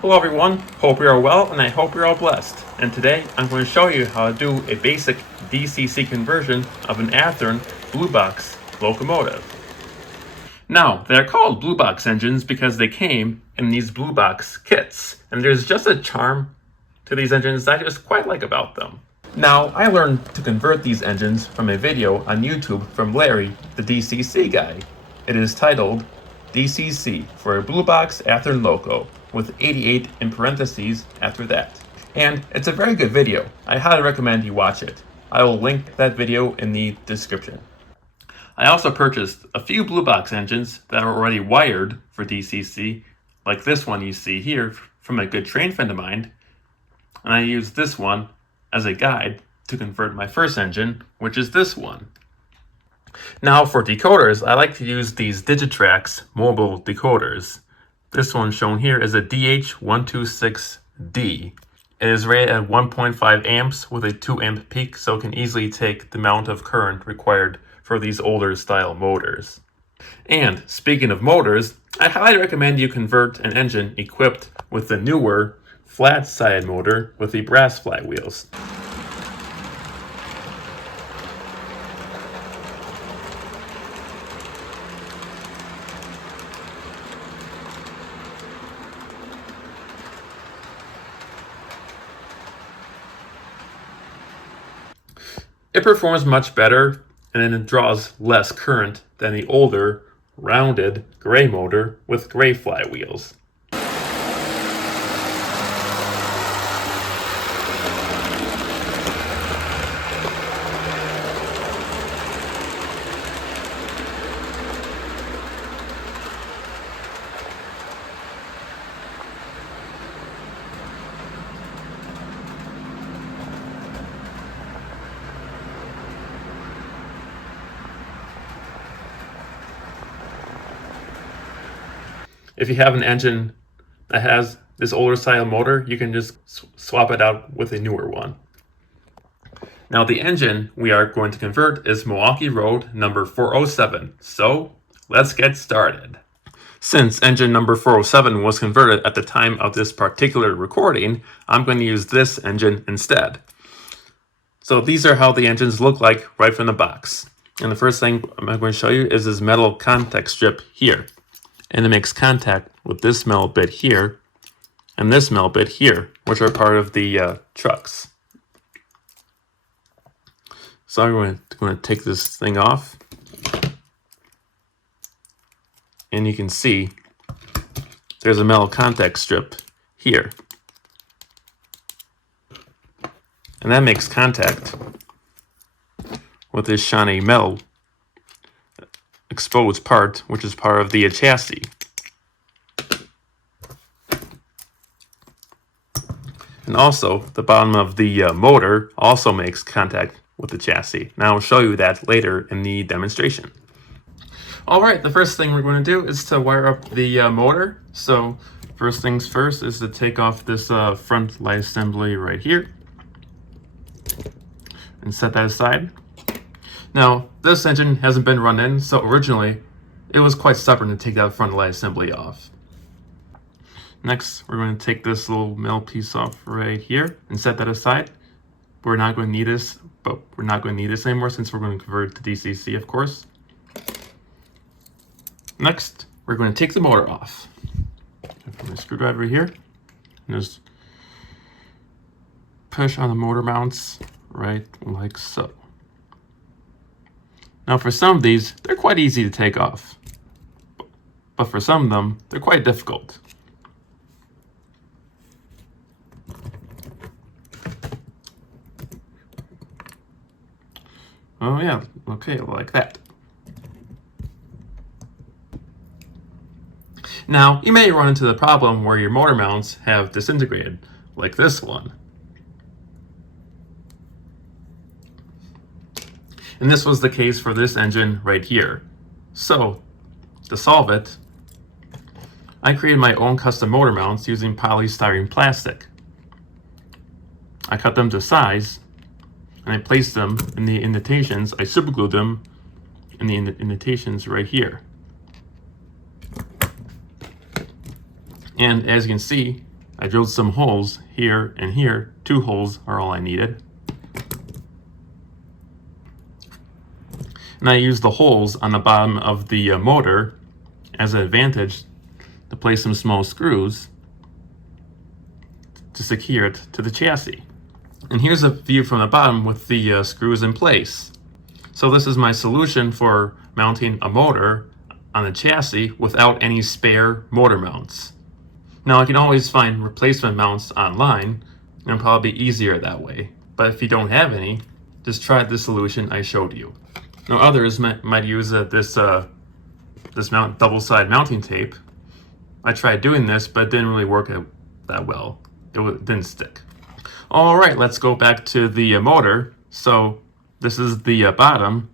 Hello everyone, hope you're all well and I hope you're all blessed. And today I'm going to show you how to do a basic DCC conversion of an Athearn Blue Box locomotive. Now, they're called Blue Box engines because they came in these Blue Box kits, and there's just a charm to these engines that I just quite like about them. Now, I learned to convert these engines from a video on YouTube from Larry, the DCC guy. It is titled DCC for a Blue Box Athearn Loco, with 88 in parentheses after that. And it's a very good video. I highly recommend you watch it. I will link that video in the description. I also purchased a few Blue Box engines that are already wired for DCC, like this one you see here from a good train friend of mine, and I used this one as a guide to convert my first engine, which is this one. Now for decoders, I like to use these Digitrax mobile decoders. This one shown here is a DH126D. It is rated at 1.5 amps with a 2 amp peak, so it can easily take the amount of current required for these older style motors. And speaking of motors, I highly recommend you convert an engine equipped with the newer flat-sided motor with the brass flywheels. It performs much better and it draws less current than the older, rounded gray motor with gray flywheels. If you have an engine that has this older style motor, you can just swap it out with a newer one. Now the engine we are going to convert is Milwaukee Road number 407. So let's get started. Since engine number 407 was converted at the time of this particular recording, I'm going to use this engine instead. So these are how the engines look like right from the box. And the first thing I'm going to show you is this metal contact strip here. And it makes contact with this metal bit here and this metal bit here, which are part of the trucks. So I'm going to take this thing off, and you can see there's a metal contact strip here, and that makes contact with this shiny metal exposed part, which is part of the chassis. And also, the bottom of the motor also makes contact with the chassis. Now I'll show you that later in the demonstration. Alright, the first thing we're going to do is to wire up the motor. So first things first is to take off this front light assembly right here and set that aside. Now, this engine hasn't been run in, so originally it was quite stubborn to take that front light assembly off. Next, we're going to take this little metal piece off right here and set that aside. We're not going to need this, but we're not going to need this anymore since we're going to convert it to DCC, of course. Next, we're going to take the motor off. Put my screwdriver here and just push on the motor mounts right like so. Now for some of these, they're quite easy to take off, but for some of them, they're quite difficult. Oh yeah, okay, like that. Now, you may run into the problem where your motor mounts have disintegrated, like this one. And this was the case for this engine right here. So, to solve it, I created my own custom motor mounts using polystyrene plastic. I cut them to size, and I placed them in the indentations. I superglued them in the indentations right here. And as you can see, I drilled some holes here and here. 2 holes are all I needed. And I used the holes on the bottom of the motor as an advantage to place some small screws to secure it to the chassis. And here's a view from the bottom with the screws in place. So this is my solution for mounting a motor on the chassis without any spare motor mounts. Now I can always find replacement mounts online, and it'll probably be easier that way. But if you don't have any, just try the solution I showed you. Now others might use this double-side mounting tape. I tried doing this, but it didn't really work that well. It didn't stick. All right, let's go back to the motor. So this is the bottom,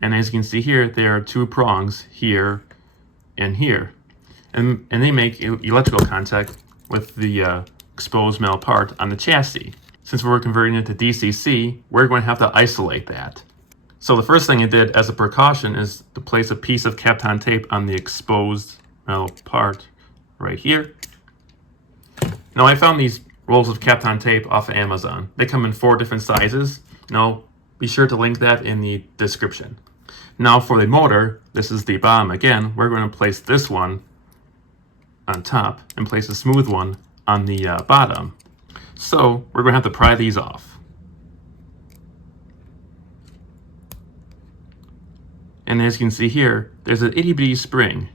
and as you can see here, there are 2 prongs here and here, and they make electrical contact with the exposed metal part on the chassis. Since we're converting it to DCC, we're going to have to isolate that. So the first thing I did as a precaution is to place a piece of Kapton tape on the exposed metal part right here. Now I found these rolls of Kapton tape off of Amazon. They come in 4 different sizes. Now be sure to link that in the description. Now for the motor, this is the bottom again. We're going to place this one on top and place a smooth one on the bottom. So we're going to have to pry these off. And as you can see here, there's an itty bitty spring.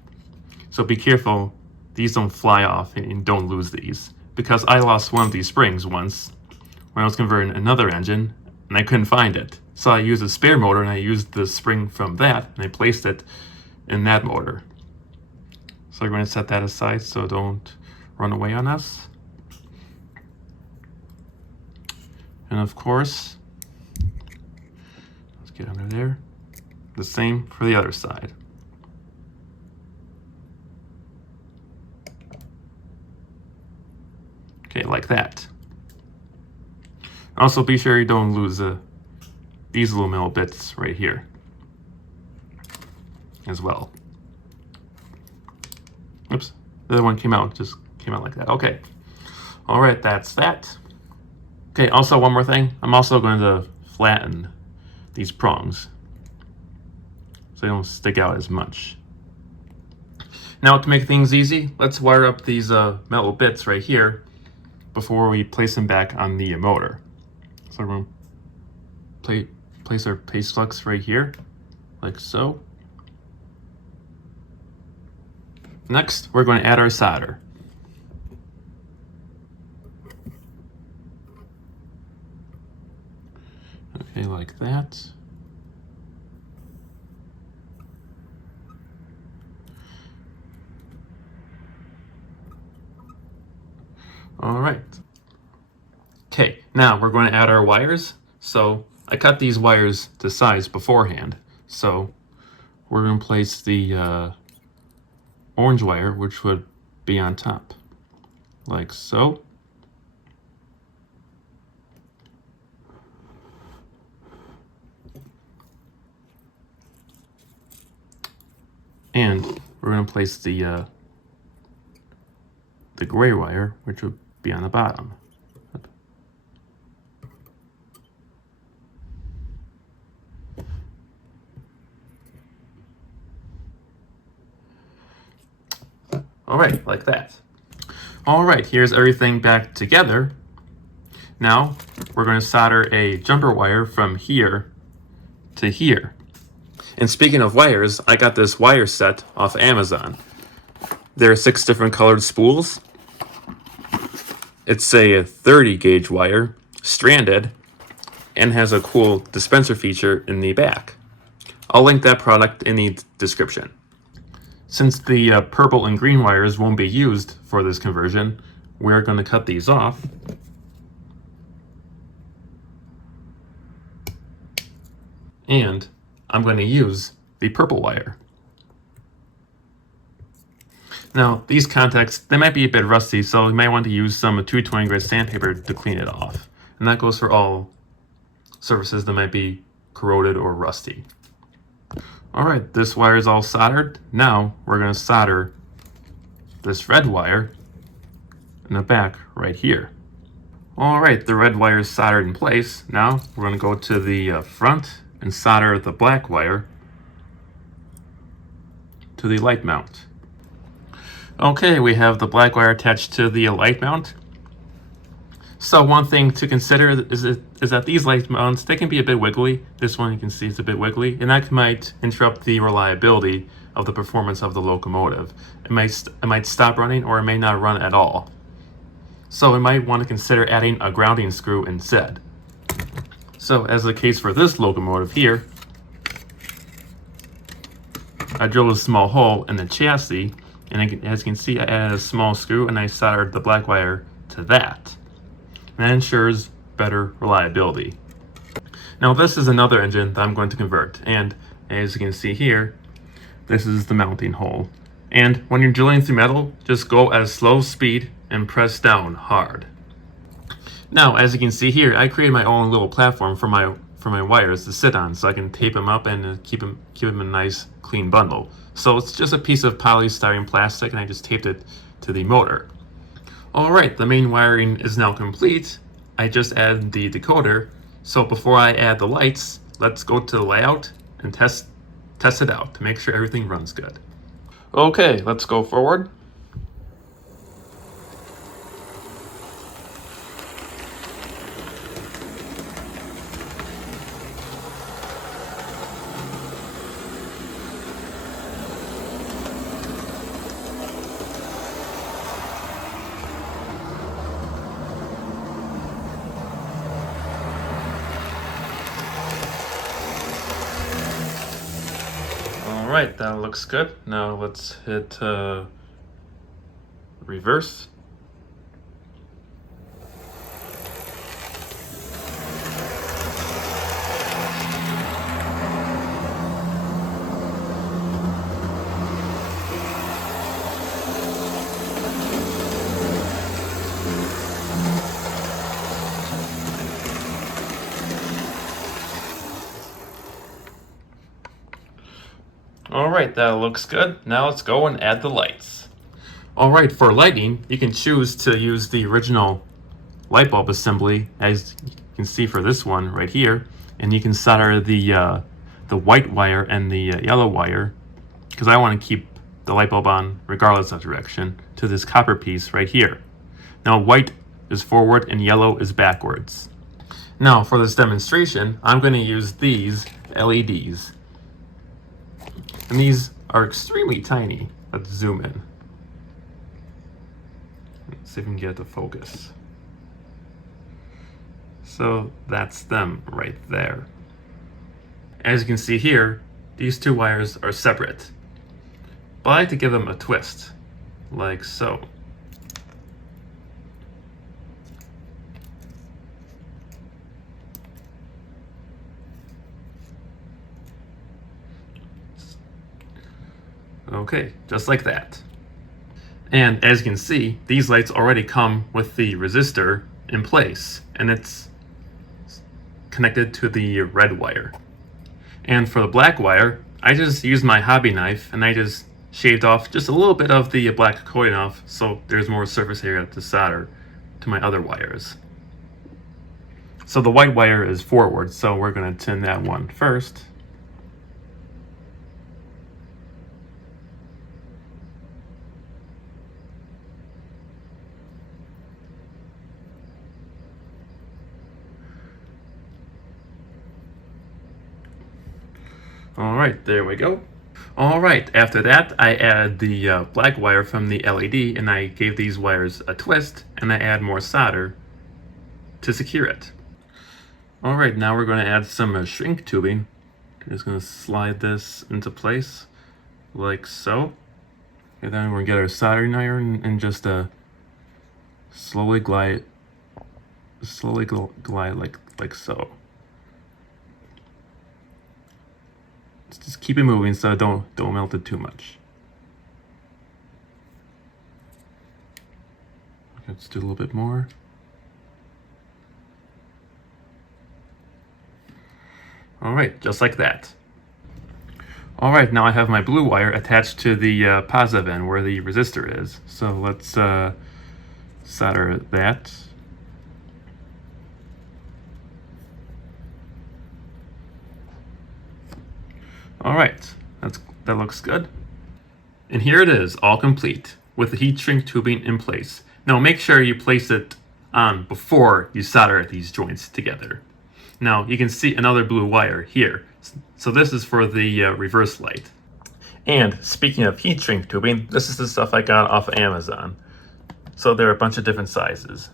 So be careful these don't fly off and don't lose these. Because I lost one of these springs once when I was converting another engine and I couldn't find it. So I used a spare motor and I used the spring from that and I placed it in that motor. So we're going to set that aside so don't run away on us. And of course, let's get under there. The same for the other side. Okay, like that. Also be sure you don't lose these little metal bits right here as well. Oops, the other one just came out like that. Okay, all right, that's that. Okay, also one more thing. I'm also going to flatten these prongs so they don't stick out as much. Now to make things easy, let's wire up these metal bits right here before we place them back on the motor. So we're going to place our paste flux right here, like so. Next, we're going to add our solder. Okay, like that. All right. Okay, now we're going to add our wires. So I cut these wires to size beforehand. So we're going to place the orange wire, which would be on top, like so. And we're going to place the gray wire, which would be on the bottom. All right, like that. All right, here's everything back together. Now we're going to solder a jumper wire from here to here. And speaking of wires, I got this wire set off Amazon. There are 6 different colored spools. It's a 30 gauge wire, stranded, and has a cool dispenser feature in the back. I'll link that product in the description. Since the purple and green wires won't be used for this conversion, we're going to cut these off. And I'm going to use the purple wire. Now, these contacts, they might be a bit rusty, so you might want to use some 220 grit sandpaper to clean it off. And that goes for all surfaces that might be corroded or rusty. All right, this wire is all soldered. Now we're going to solder this red wire and the back right here. All right, the red wire is soldered in place. Now we're going to go to the front and solder the black wire to the light mount. Okay, we have the black wire attached to the light mount. So one thing to consider is that these light mounts, they can be a bit wiggly. This one you can see is a bit wiggly, and that might interrupt the reliability of the performance of the locomotive. It might stop running, or it may not run at all. So we might want to consider adding a grounding screw instead. So as the case for this locomotive here, I drilled a small hole in the chassis, and as you can see, I added a small screw and I soldered the black wire to that. And that ensures better reliability. Now this is another engine that I'm going to convert, and as you can see here, this is the mounting hole. And when you're drilling through metal, just go at a slow speed and press down hard. Now as you can see here, I created my own little platform for my wires to sit on, so I can tape them up and keep them in a nice clean bundle. So it's just a piece of polystyrene plastic, and I just taped it to the motor. Alright, the main wiring is now complete. I just added the decoder. So before I add the lights, let's go to the layout and test it out to make sure everything runs good. Okay, let's go forward. Alright, that looks good. Now let's hit reverse. Alright, that looks good. Now let's go and add the lights. Alright, for lighting, you can choose to use the original light bulb assembly, as you can see for this one right here, and you can solder the white wire and the yellow wire, because I want to keep the light bulb on regardless of direction, to this copper piece right here. Now white is forward and yellow is backwards. Now for this demonstration, I'm going to use these LEDs. And these are extremely tiny. Let's zoom in. Let's see if we can get the focus. So that's them right there. As you can see here, these two wires are separate. But I like to give them a twist, like so. Okay, just like that. And as you can see, these lights already come with the resistor in place, and it's connected to the red wire. And for the black wire, I just used my hobby knife and I just shaved off just a little bit of the black coating off, so there's more surface area to solder to my other wires. So the white wire is forward, so we're going to tin that one first. Alright, there we go. Alright, after that I added the black wire from the LED, and I gave these wires a twist, and I add more solder to secure it. Alright, now we're going to add some shrink tubing. I'm just going to slide this into place like so. And then we're going to get our soldering iron and just slowly glide like so. Just keep it moving so don't melt it too much. Let's do a little bit more. Alright, just like that. Alright, now I have my blue wire attached to the positive end where the resistor is. So let's solder that. All right, that looks good. And here it is, all complete, with the heat shrink tubing in place. Now make sure you place it on before you solder these joints together. Now you can see another blue wire here. So this is for the reverse light. And speaking of heat shrink tubing, this is the stuff I got off of Amazon. So there are a bunch of different sizes.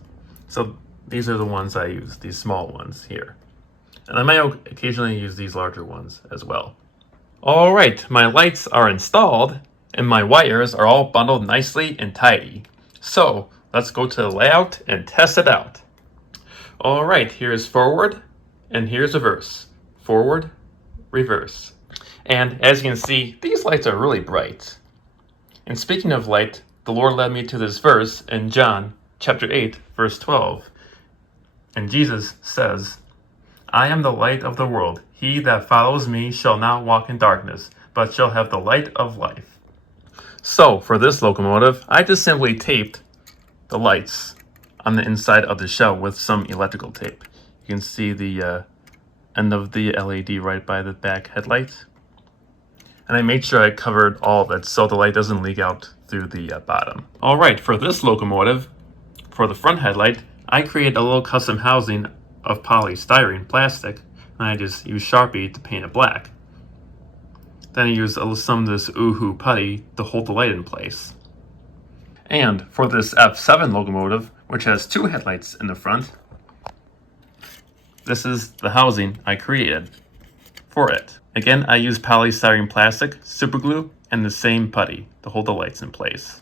So these are the ones I use, these small ones here. And I might occasionally use these larger ones as well. All right, my lights are installed and my wires are all bundled nicely and tidy. So let's go to the layout and test it out. All right, here's forward and here's reverse. Forward, reverse. And as you can see, these lights are really bright. And speaking of light, the Lord led me to this verse in John chapter 8, verse 12. And Jesus says, I am the light of the world. He that follows me shall not walk in darkness, but shall have the light of life. So for this locomotive, I just simply taped the lights on the inside of the shell with some electrical tape. You can see the end of the LED right by the back headlight. And I made sure I covered all of it so the light doesn't leak out through the bottom. All right, for this locomotive, for the front headlight, I created a little custom housing of polystyrene plastic, and I just used Sharpie to paint it black. Then I used some of this UHU Putty to hold the light in place. And for this F7 locomotive, which has two headlights in the front, this is the housing I created for it. Again, I used polystyrene plastic, super glue, and the same putty to hold the lights in place.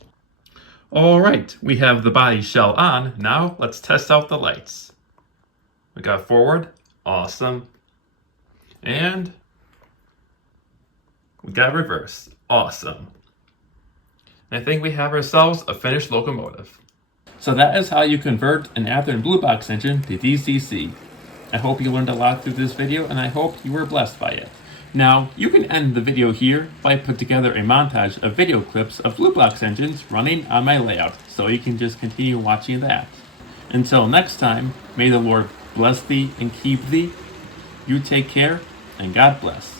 All right, we have the body shell on. Now let's test out the lights. We got forward, awesome. And we got reverse, awesome. I think we have ourselves a finished locomotive. So that is how you convert an Athearn Blue Box engine to DCC. I hope you learned a lot through this video, and I hope you were blessed by it. Now, you can end the video here by putting together a montage of video clips of Blue Box engines running on my layout, so you can just continue watching that. Until next time, may the Lord bless thee and keep thee. You take care, and God bless.